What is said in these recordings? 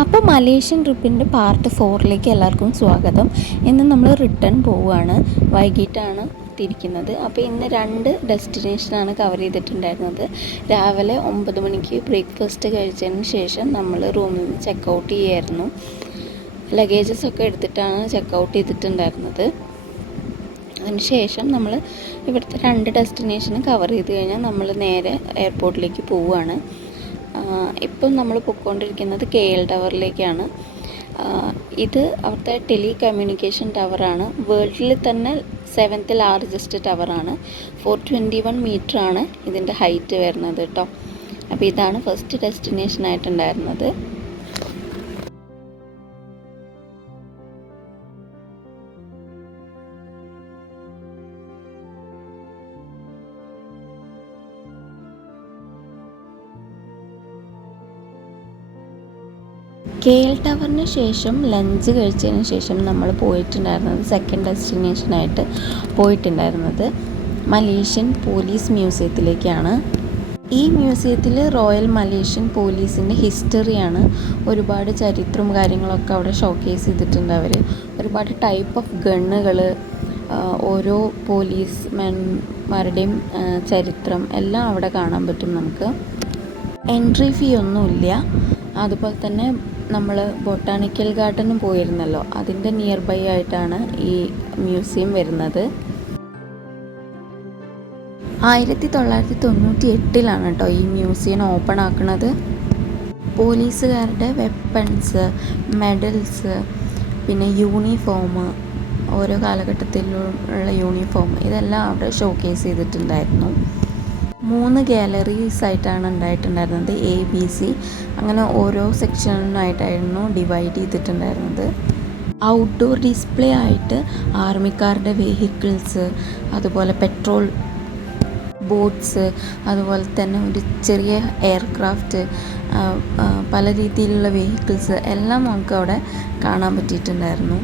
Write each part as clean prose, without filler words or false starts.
അപ്പോൾ Malaysian ട്രിപ്പിൻ്റെ part 4ലേക്ക് എല്ലാവർക്കും സ്വാഗതം. ഇന്ന് നമ്മൾ റിട്ടേൺ പോവുകയാണ്. വൈകിട്ടാണ് തിരിക്കുന്നത്. അപ്പോൾ ഇന്ന് 2 ഡെസ്റ്റിനേഷനാണ് കവർ ചെയ്തിട്ടുണ്ടായിരുന്നത്. രാവിലെ 9 മണിക്ക് ബ്രേക്ക്ഫാസ്റ്റ് കഴിച്ചതിന് ശേഷം നമ്മൾ റൂമിൽ നിന്ന് ചെക്കൗട്ട് ചെയ്യായിരുന്നു. ലഗേജസ് ഒക്കെ എടുത്തിട്ടാണ് ചെക്കൗട്ട് ചെയ്തിട്ടുണ്ടായിരുന്നത്. അതിനുശേഷം നമ്മൾ ഇവിടുത്തെ 2 ഡെസ്റ്റിനേഷൻ കവർ ചെയ്ത് കഴിഞ്ഞാൽ നമ്മൾ നേരെ എയർപോർട്ടിലേക്ക് പോവുകയാണ്. ഇപ്പം നമ്മൾ പോയിക്കൊണ്ടിരിക്കുന്നത് KL ടവറിലേക്കാണ്. ഇത് അവിടുത്തെ ടെലി കമ്മ്യൂണിക്കേഷൻ ടവറാണ്. വേൾഡിൽ തന്നെ 7th ലാർജസ്റ്റ് ടവറാണ്. 421 മീറ്ററാണ് ഇതിൻ്റെ ഹൈറ്റ് വരുന്നത് കേട്ടോ. അപ്പോൾ ഇതാണ് ഫസ്റ്റ് ഡെസ്റ്റിനേഷൻ ആയിട്ടുണ്ടായിരുന്നത്. KL ടവറിന് ശേഷം ലഞ്ച് കഴിച്ചതിന് ശേഷം നമ്മൾ പോയിട്ടുണ്ടായിരുന്നത് സെക്കൻഡ് ഡെസ്റ്റിനേഷനായിട്ട് പോയിട്ടുണ്ടായിരുന്നത് മലേഷ്യൻ പോലീസ് മ്യൂസിയത്തിലേക്കാണ്. ഈ മ്യൂസിയത്തിൽ റോയൽ മലേഷ്യൻ പോലീസിൻ്റെ ഹിസ്റ്ററിയാണ്. ഒരുപാട് ചരിത്രവും കാര്യങ്ങളൊക്കെ അവിടെ ഷോക്കേസ് ചെയ്തിട്ടുണ്ട് അവർ. ഒരുപാട് ടൈപ്പ് ഓഫ് ഗണ്ണുകൾ, ഓരോ പോലീസ്മാൻമാരുടെയും ചരിത്രം എല്ലാം അവിടെ കാണാൻ പറ്റും നമുക്ക്. എൻട്രി ഫീ ഒന്നുമില്ല. അതുപോലെ തന്നെ നമ്മൾ ബൊട്ടാണിക്കൽ ഗാർഡനും പോയിരുന്നല്ലോ, അതിൻ്റെ നിയർ ബൈ ആയിട്ടാണ് ഈ മ്യൂസിയം വരുന്നത്. 1998 കേട്ടോ ഈ മ്യൂസിയം ഓപ്പൺ ആക്കുന്നത്. പോലീസുകാരുടെ വെപ്പൺസ്, മെഡൽസ്, പിന്നെ യൂണിഫോം, ഓരോ കാലഘട്ടത്തിലുള്ള യൂണിഫോം, ഇതെല്ലാം അവിടെ ഷോക്കേസ് ചെയ്തിട്ടുണ്ടായിരുന്നു. 3 ഗാലറീസ് ആയിട്ടാണ് ഉണ്ടായിട്ടുണ്ടായിരുന്നത്. ABC അങ്ങനെ ഓരോ സെക്ഷനായിട്ടായിരുന്നു ഡിവൈഡ് ചെയ്തിട്ടുണ്ടായിരുന്നത്. ഔട്ട്ഡോർ ഡിസ്പ്ലേ ആയിട്ട് ആർമിക്കാരുടെ വെഹിക്കിൾസ്, അതുപോലെ പെട്രോൾ ബോട്ട്സ്, അതുപോലെ തന്നെ ഒരു ചെറിയ എയർക്രാഫ്റ്റ്, പല രീതിയിലുള്ള വെഹിക്കിൾസ് എല്ലാം നമുക്ക് അവിടെ കാണാൻ പറ്റിയിട്ടുണ്ടായിരുന്നു.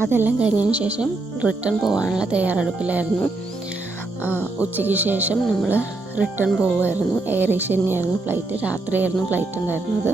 അതെല്ലാം കഴിഞ്ഞതിന് ശേഷം റിട്ടേൺ പോകാനുള്ള തയ്യാറെടുപ്പിലായിരുന്നു. ഉച്ചയ്ക്ക് ശേഷം നമ്മൾ റിട്ടേൺ പോവുമായിരുന്നു. എയർ ഏഷ്യ തന്നെയായിരുന്നു ഫ്ലൈറ്റ്. രാത്രിയായിരുന്നു ഫ്ലൈറ്റ് ഉണ്ടായിരുന്നത്.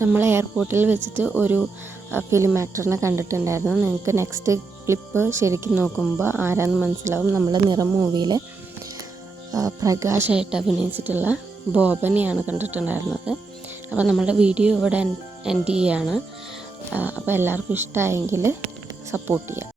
നമ്മൾ എയർപോർട്ടിൽ വെച്ചിട്ട് ഒരു ഫിലിം ആക്ടറിനെ കണ്ടിട്ടുണ്ടായിരുന്നു. നിങ്ങൾക്ക് നെക്സ്റ്റ് ക്ലിപ്പ് ശരിക്കും നോക്കുമ്പോൾ ആരാന്ന് മനസ്സിലാവും. നമ്മൾ നിറം മൂവിയിലെ പ്രകാശായിട്ട് അഭിനയിച്ചിട്ടുള്ള ബോബനെയാണ് കണ്ടിട്ടുണ്ടായിരുന്നത്. അപ്പോൾ നമ്മുടെ വീഡിയോ ഇവിടെ എൻഡ് ചെയ്യാണ്. അപ്പോൾ എല്ലാവർക്കും ഇഷ്ടമായെങ്കിൽ സപ്പോർട്ട് ചെയ്യുക.